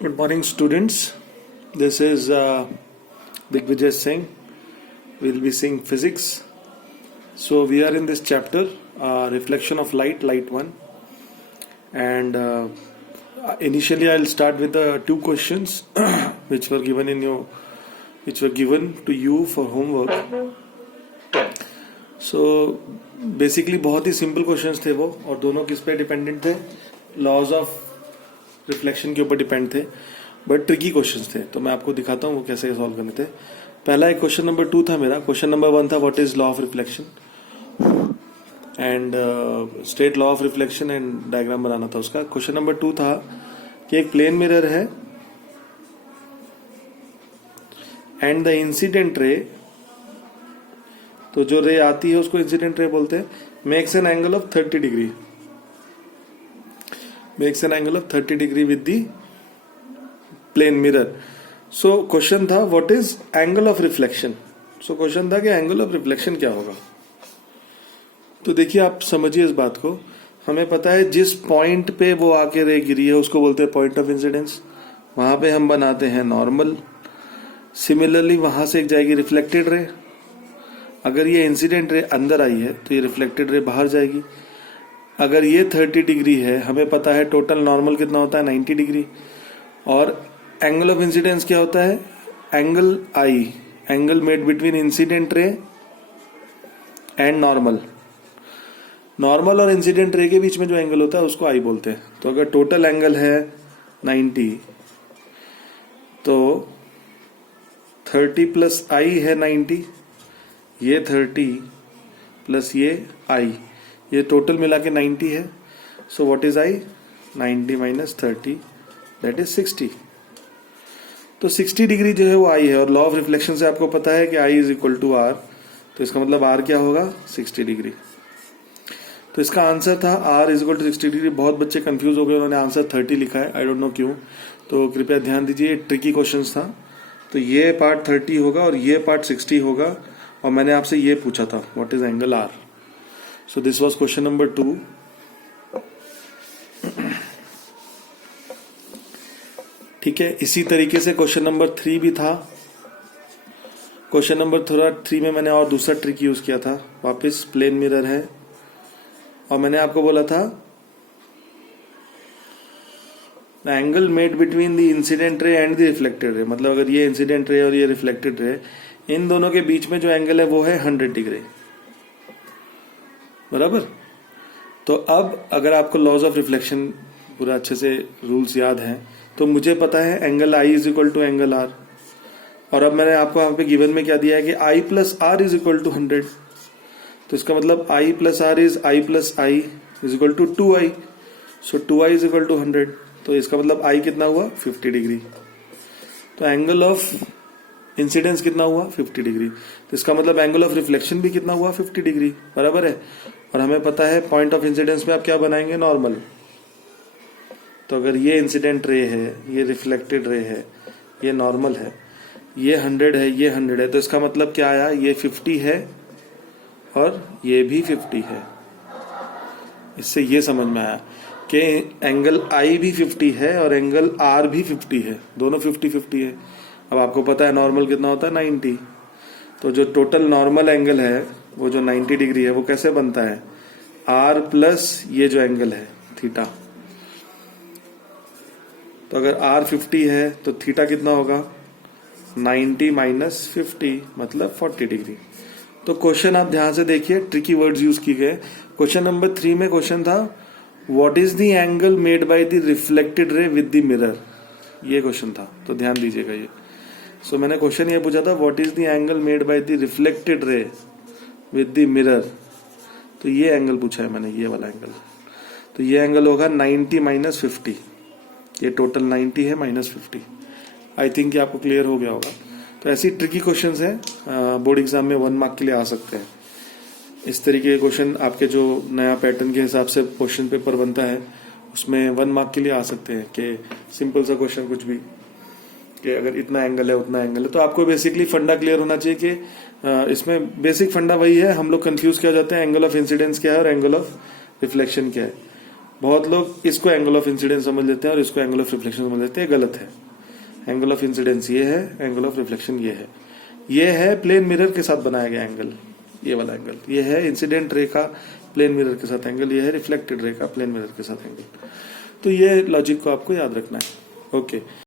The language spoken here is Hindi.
Good morning, students. This is Digvijay Singh. We'll be seeing physics. So we are in this chapter, reflection of light, light one. And initially, I'll start with the two questions which were given to you for homework. So basically बहुत ही simple questions थे वो, और दोनों किस पे डिपेंडेंट थे? लॉज ऑफ रिफ्लेक्शन के ऊपर डिपेंड थे, बट ट्रिकी क्वेश्चंस थे. तो मैं आपको दिखाता हूँ वो कैसे सॉल्व करने थे. पहला एक क्वेश्चन नंबर 2 था मेरा. क्वेश्चन नंबर 1 था what is law of reflection, and state law of reflection and diagram बनाना था उसका. क्वेश्चन नंबर 2 था कि एक प्लेन मिरर है एंड द इंसिडेंट रे, तो जो रे आती है उसको इंसिडेंट रे बोलते हैं, makes an angle of 30 degree with the plane mirror. So question था what is angle of reflection. So question था कि एंगल ऑफ रिफ्लेक्शन क्या होगा. तो देखिए आप समझिए इस बात को. हमें पता है जिस पॉइंट पे वो आके रे गिरी है उसको बोलते हैं पॉइंट ऑफ इंसिडेंस. वहां पे हम बनाते हैं नॉर्मल. सिमिलरली वहां से एक जाएगी रिफ्लेक्टेड रे. अगर ये इंसिडेंट रे अंदर आई है तो ये रिफ्लेक्टेड रे बाहर जाएगी. अगर ये 30 डिग्री है, हमें पता है टोटल नॉर्मल कितना होता है 90 डिग्री. और एंगल ऑफ इंसिडेंस क्या होता है? Angle I, angle made between incident ray and normal. Normal और इंसिडेंट रे के बीच में जो एंगल होता है उसको आई बोलते हैं. तो अगर टोटल एंगल है 90, तो 30 प्लस आई है 90, ये 30 प्लस ये आई, ये टोटल मिला के 90 है. So what is I? 90 minus 30 that is 60. तो 60 डिग्री जो है वो आई है, और लॉ ऑफ रिफ्लेक्शन से आपको पता है कि आई इज इक्वल टू आर. तो इसका मतलब आर क्या होगा? 60 डिग्री. तो इसका आंसर था R is equal to 60 degree. बहुत बच्चे कंफ्यूज हो गए, उन्होंने आंसर 30 लिखा है. आई डोंट नो क्यों. तो कृपया ध्यान दीजिए, ट्रिकी क्वेश्चन था. तो ये पार्ट 30 होगा और ये पार्ट 60 होगा. और मैंने आपसे ये पूछा था what is angle R. So this was question number 2. ठीक है. इसी तरीके से क्वेश्चन नंबर 3 भी था. क्वेश्चन नंबर 3 में मैंने और दूसरा ट्रिक यूज किया था. वापस प्लेन मिरर है और मैंने आपको बोला था the angle made between the incident रे एंड द रिफ्लेक्टेड रे. मतलब अगर ये इंसिडेंट रे और ये रिफ्लेक्टेड रे, इन दोनों के बीच में जो एंगल है वो है 100 डिग्री. बराबर. तो अब अगर आपको लॉज ऑफ रिफ्लेक्शन पूरा अच्छे से रूल्स याद हैं, तो मुझे पता है angle I is equal to angle R. और अब मैंने आपको यहाँ पे गिवन में क्या दिया है कि I plus R is equal to 100. तो इसका मतलब I plus R is I plus I is equal to 2i. So 2i is equal to 100. तो इसका मतलब आई कितना हुआ? 50 डिग्री. तो एंगल ऑफ इंसिडेंस कितना हुआ? 50 डिग्री. तो इसका मतलब एंगल ऑफ रिफ्लेक्शन भी कितना हुआ? 50 डिग्री. बराबर है. और हमें पता है पॉइंट ऑफ इंसिडेंस में आप क्या बनाएंगे? नॉर्मल. तो अगर ये इंसिडेंट रे है, ये रिफ्लेक्टेड रे है, ये नॉर्मल है, ये 100 है, ये 100 है, तो इसका मतलब क्या आया? ये 50 है और ये भी 50 है. इससे ये समझ में आया कि एंगल आई भी 50 है और एंगल आर भी 50 है. दोनों 50-50 है. अब आपको पता है नॉर्मल कितना होता है? 90. तो जो टोटल नॉर्मल एंगल है वो जो 90 डिग्री है वो कैसे बनता है? आर प्लस ये जो एंगल है थीटा. तो अगर आर 50 है तो थीटा कितना होगा? 90 माइनस 50 मतलब 40 डिग्री. तो क्वेश्चन आप ध्यान से देखिए, ट्रिकी वर्ड्स यूज किए गए. क्वेश्चन नंबर 3 में क्वेश्चन था what is the angle made by the reflected ray with the mirror. ये क्वेश्चन था. तो ध्यान दीजिएगा ये. सो मैंने क्वेश्चन ये पूछा था what is the angle made by the reflected ray with the mirror. तो ये एंगल पूछा है मैंने, ये वाला एंगल. तो ये एंगल होगा 90 माइनस 50. ये टोटल 90 है माइनस 50. आई थिंक ये आपको क्लियर हो गया होगा. तो ऐसी ट्रिकी क्वेश्चंस हैं, बोर्ड एग्जाम में 1 मार्क के लिए आ सकते हैं. इस तरीके के क्वेश्चन आपके जो नया पैटर्न के हिसाब से क्वेश्चन पेपर बनता है उसमें 1 मार्क के लिए आ सकते हैं. कि सिंपल सा क्वेश्चन कुछ भी कि अगर इतना एंगल है उतना एंगल है. तो आपको बेसिकली फंडा क्लियर होना चाहिए कि इसमें बेसिक फंडा वही है. हम लोग कंफ्यूज क्या हो जाते हैं, एंगल ऑफ इंसिडेंस क्या है और एंगल ऑफ रिफ्लेक्शन क्या है. बहुत लोग इसको एंगल ऑफ इंसिडेंस समझ लेते हैं और इसको एंगल ऑफ रिफ्लेक्शन समझ लेते हैं, गलत है। एंगल ऑफ इंसिडेंस ये है, एंगल ऑफ रिफ्लेक्शन ये है। ये है प्लेन मिरर के साथ बनाया गया एंगल, ये वाला एंगल। ये है इंसिडेंट रे का प्लेन मिरर के साथ एंगल, ये है रिफ्लेक्टेड रे का प्लेन मिरर के साथ एंगल। तो ये लॉजिक को आपको याद रखना है। ओके।